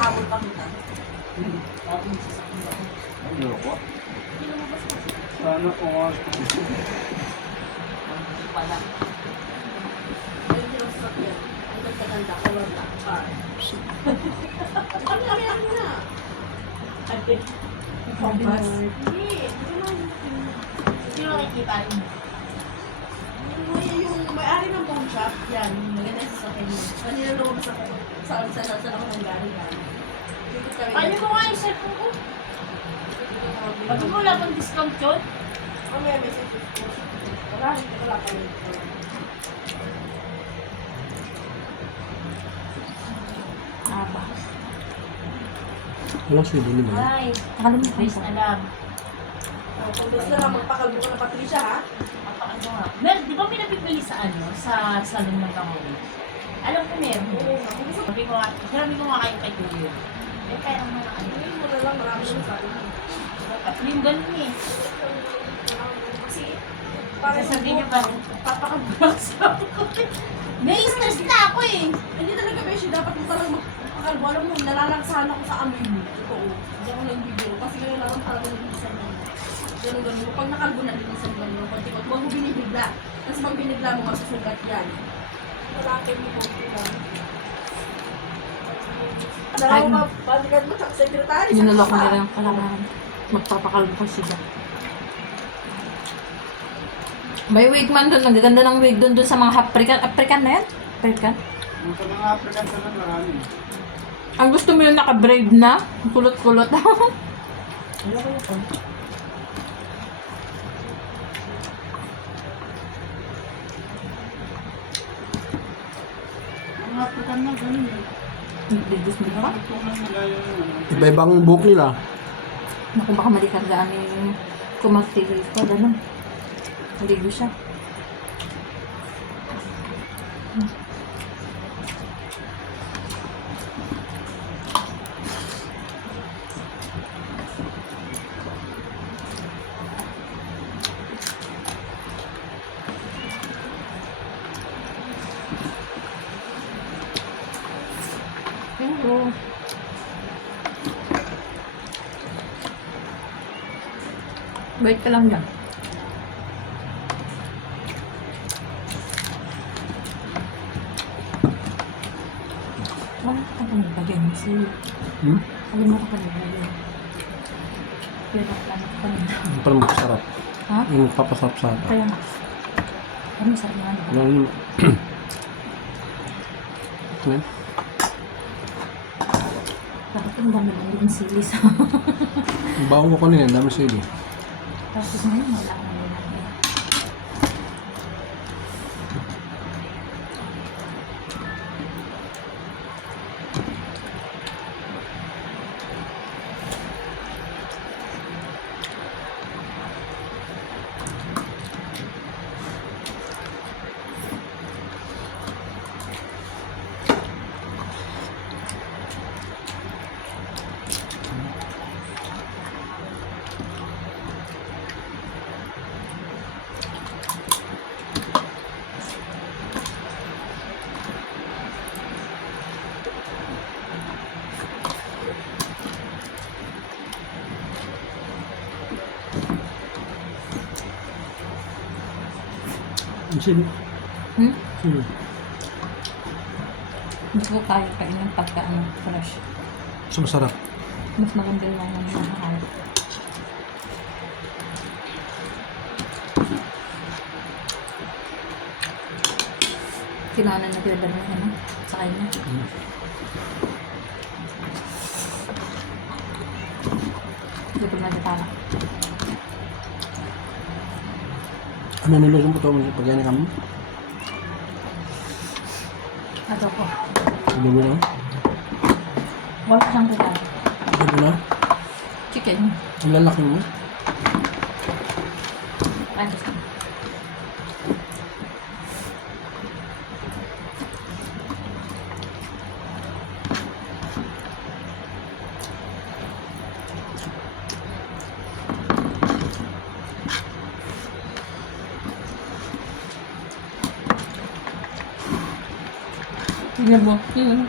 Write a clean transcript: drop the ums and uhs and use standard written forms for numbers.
habol pa kita. Sabi mo sa sakin ako. Ayoko. Hindi lumabas mo. Sana po nga. Hindi pala. Ayun yung sasakyan. Ang ganda-ganda, color black car. Ano na? Ate. Pambas. Hindi. Hindi mo nakikita yun. Yung may-ari ng pawn shop, yan, maganda sa sasakyan mo. Kanina lumabas ako sa ako ng galing yan. Dito kami. Paano mo nga yung cellphone ko? Pag mo wala pang discount yun? May message ko. Wala pa rin. Aba. Walang sundo nila. Ay, please alam. Kung gusto lang, magpakalbo ka na Patricia, ha? Ano nga. Mel, di ba may nabibili sa sa salon ng Kahoy? Alam ko meron. Oo. Sabi ko nga kayo kay Kuya. Eh, kaya mga ano. Ay, mura lang, marami siya sa akin. Yung ganun eh. Kasi, Sasabihin niyo ba, papakabulak sa ako. May stress na ako eh. Hindi talaga, Beshi, dapat mo talaga magpakalbo. Alam mo, nalalagsahan ako sa amoy mo. Totoo. Hindi ako nagbibiro. Kasi ganun lang talaga nag-iisan mo. Ganun. Pag nakalbo na, linisan mo yung konti-konti. Huwag mo binibigla. Kasi pag binigla mo, masusugat yan. Malapit mo konti lang. Ay, Dalawa pa, balikan mo sa sekretary. Ninuloko nila yung kalaman. Magpapakalbo ko siya. May wig man doon. Nagaganda ng wig doon sa mga African na yan? African? Yung sa mga African sa lang marami. Ang gusto mo yung naka-braid na? Kulot-kulot. Ayoko na po. Mga African na, ganun eh. Nagligos mo ka? Tutunan nila yung ano. Iba-ibang buhok nila. Naku, baka malikargaan yung kumastigil ko. Ganun. Maligo siya. Hello. Wait ka lang dyan. Wala ka pa nilagyan mo sila. Kalimutan ka nilagyan. Pero plano ka nila. Yung pala masarap. Ha? Yung papasarap sa akin. Kaya nga. Ano sarap nga diba? Yung... Ito yun. Bakit ang dami lang yung sili sa... Ang baho ko kanina, ang dami sili. Tapos ngayon, wala ka nila. Ang sili. Sili. Hindi ko kaya kainin pagka fresh. So masarap. Mas maganda lang ng mahal. Kinanan na pwede na ano, sa kanya. Hindi ko nadetala. Ano niluto mo ito? Pagyan kami? Ato ko. Adobo na? Wala siyang kutan. Adobo na? Chicken. Ang lalaki mo? Ano? Tingnan mo. Tingnan mo.